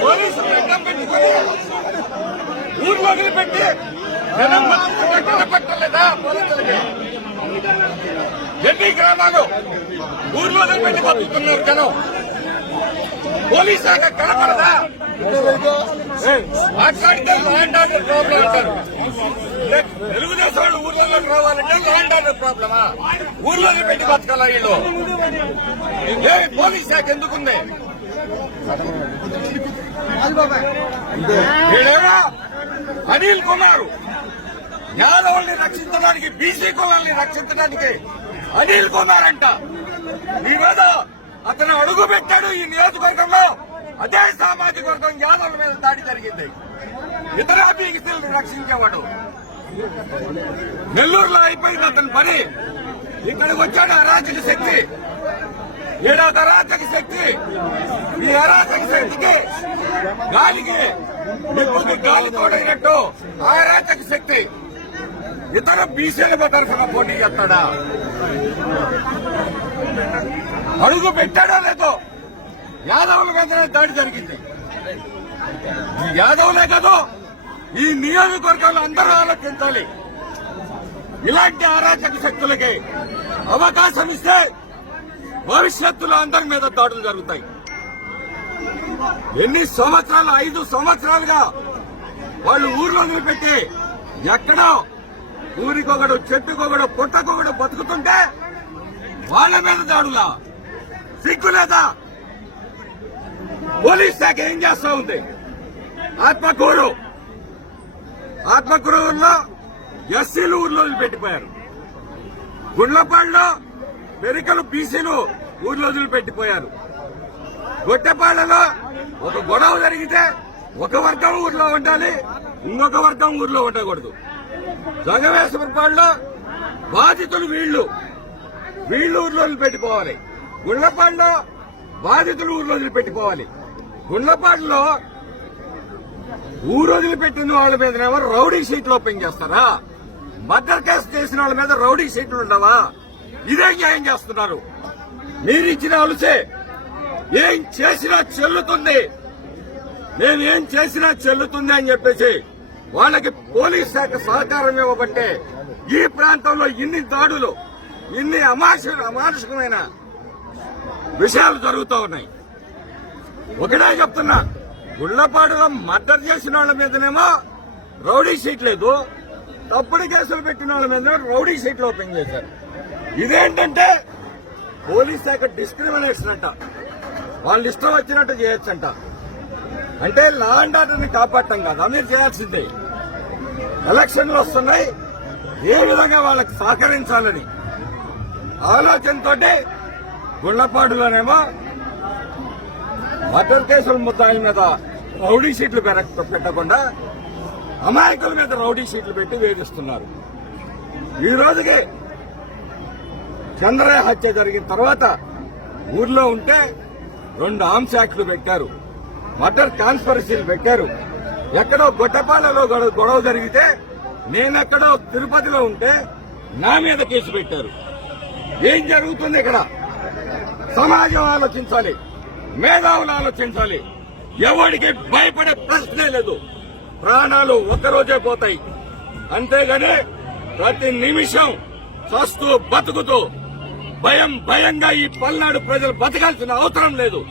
పోలీసులు అడ్డం ఊర్లో వదిలిపెట్టి జనం బతుకుతుంటే కనపట్టలేదా పోలీసులకి ఎన్ని గ్రామాలు ఊర్లో వదిలిపెట్టి బతుకుతున్నారు జనం పోలీస్ శాఖ కనపడదా? మాట్లాడితే ల్యాండ్ ఆర్డర్ ప్రాబ్లం అంటారు. తెలుగుదేశం వాళ్ళు ఊర్లలోకి రావాలంటే ల్యాండ్ ఆర్డర్ ప్రాబ్లమా? ఊర్లోనే పెట్టి బతకాల వీళ్ళు? పోలీస్ శాఖ ఎందుకుంది? వీడేమో అనిల్ కుమార్. యాదవుల్ని రక్షించడానికి బీసీ కులాల్ని రక్షించడానికి అనిల్ కుమార్ అంట. మీ మీద అతను అడుగు పెట్టాడు ఈ నియోజకవర్గంలో. అదే సామాజిక వర్గం యాదవుల మీద దాడి జరిగింది. ఇతర బీసీలను రక్షించేవాడు. నెల్లూరులో అయిపోయింది అతని పని. ఇక్కడికి వచ్చాడు అరాచక శక్తి. ఏడాది అరాచక శక్తి. ఈ అరాచక శక్తికి గాలికి నిప్పుకి గాలి తోడైనట్టు ఆ అరాచక శక్తి. ఇతర బీసీల తరఫున పోటీ చేస్తాడా? అడుగు పెట్టాడో లేదో యాదవుల మీదనే దాడి జరిగింది. ఈ యాదవులే కదా? ఈ నియోజకవర్గంలో అందరూ ఆలోచించాలి ఇలాంటి అరాచక శక్తులకి అవకాశం ఇస్తే భవిష్యత్తులో అందరి మీద దాడులు జరుగుతాయి. ఎన్ని సంవత్సరాలు ఐదు సంవత్సరాలుగా వాళ్ళు ఊర్లో వదిలిపెట్టి ఎక్కడో ఊరికొకడు చెట్టుకొకడు పుట్టకొకడు బతుకుతుంటే వాళ్ళ మీద దాడులా? సిగ్గు లేదా? పోలీస్ శాఖ ఏం చేస్తా ఉంది? ఆత్మకూరు. ఆత్మకూరులో ఎస్సీలు ఊర్లో వదిలిపెట్టిపోయారు గుండ్లపాడులో పెరికలు బీసీలు ఊర్లో వదిలిపెట్టిపోయారు గొట్టెపాళ్ళలో ఒక గొడవ జరిగితే ఒక వర్గం ఊర్లో ఉండాలి ఇంకొక వర్గం ఊర్లో ఉండకూడదు. జగవేశ్వరపాడులో బాధితులు వీళ్ళు వీళ్ళు ఊర్లో వదిలిపెట్టిపోవాలి గుండ్లపాడులో బాధితులు ఊర్లో వదిలిపెట్టిపోవాలి గుండ్లపాడులో ఊరు వదిలిపెట్టిన వాళ్ళ మీదనేమో రౌడీ షీట్లు ఓపెన్ చేస్తారా మద్దర్ కేసు చేసిన వాళ్ళ మీద రౌడీ షీట్లు ఉండవా? ఇదే న్యాయం చేస్తున్నారు. మీరు ఇచ్చిన అలుసే ఏం చేసినా చెల్లుతుంది. నేను ఏం చేసినా చెల్లుతుంది అని చెప్పేసి వాళ్ళకి పోలీస్ శాఖ సహకారం ఇవ్వబట్టే ఈ ప్రాంతంలో ఇన్ని దాడులు ఇన్ని అమానుష అమానుషకమైన విషయాలు జరుగుతూ ఉన్నాయి. ఒకటే చెప్తున్నా గుళ్ళపాడులో మర్డర్ చేసిన వాళ్ళ మీదనేమో రౌడీ షీట్ లేదు. తప్పుడు కేసులు పెట్టిన వాళ్ళ మీద రౌడీ షీట్లు ఓపెన్ చేశారు. ఇదేంటంటే పోలీస్ శాఖ డిస్క్రిమినేషన్ అంట. వాళ్ళు ఇష్టం వచ్చినట్టు చేయొచ్చంట. అంటే లా అండ్ ఆర్డర్ని కాపాడటం కదా? మీరు చేయాల్సిందే. ఎలక్షన్లు వస్తున్నాయి. ఏ విధంగా వాళ్ళకి సహకరించాలని ఆలోచనతో గుళ్ళపాడులోనేమో మటర్ కేసుల ముద్దాయిల మీద రౌడీ షీట్లు పెట్టకుండా అమాయకుల మీద రౌడీ షీట్లు పెట్టి వేధిస్తున్నారు. ఈ రోజుకి చంద్రయ్య హత్య జరిగిన తర్వాత ఊర్లో ఉంటే రెండు ఆర్మ్స్ యాక్ట్లు పెట్టారు. మర్డర్ కాన్స్పరసీలు పెట్టారు. ఎక్కడో గొట్టపాలలో గొడవ గొడవ జరిగితే నేనెక్కడో తిరుపతిలో ఉంటే నా మీద కేసు పెట్టారు. ఏం జరుగుతుంది ఇక్కడ? సమాజం ఆలోచించాలి. మేధావులు ఆలోచించాలి. ఎవరికి భయపడే ప్రశ్నే లేదు. ప్రాణాలు ఒక్కరోజే పోతాయి. అంతేగాని ప్రతి నిమిషం చస్తూ బతుకుతూ భయం భయంగా ఈ పల్నాడు ప్రజలు బతకాల్సిన అవసరం లేదు.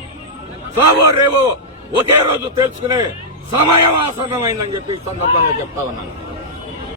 సావో రేవో ఒకే రోజు తెలుసుకునే సమయం ఆసన్నమైందని చెప్పి సందర్భంగా చెప్తా ఉన్నాను.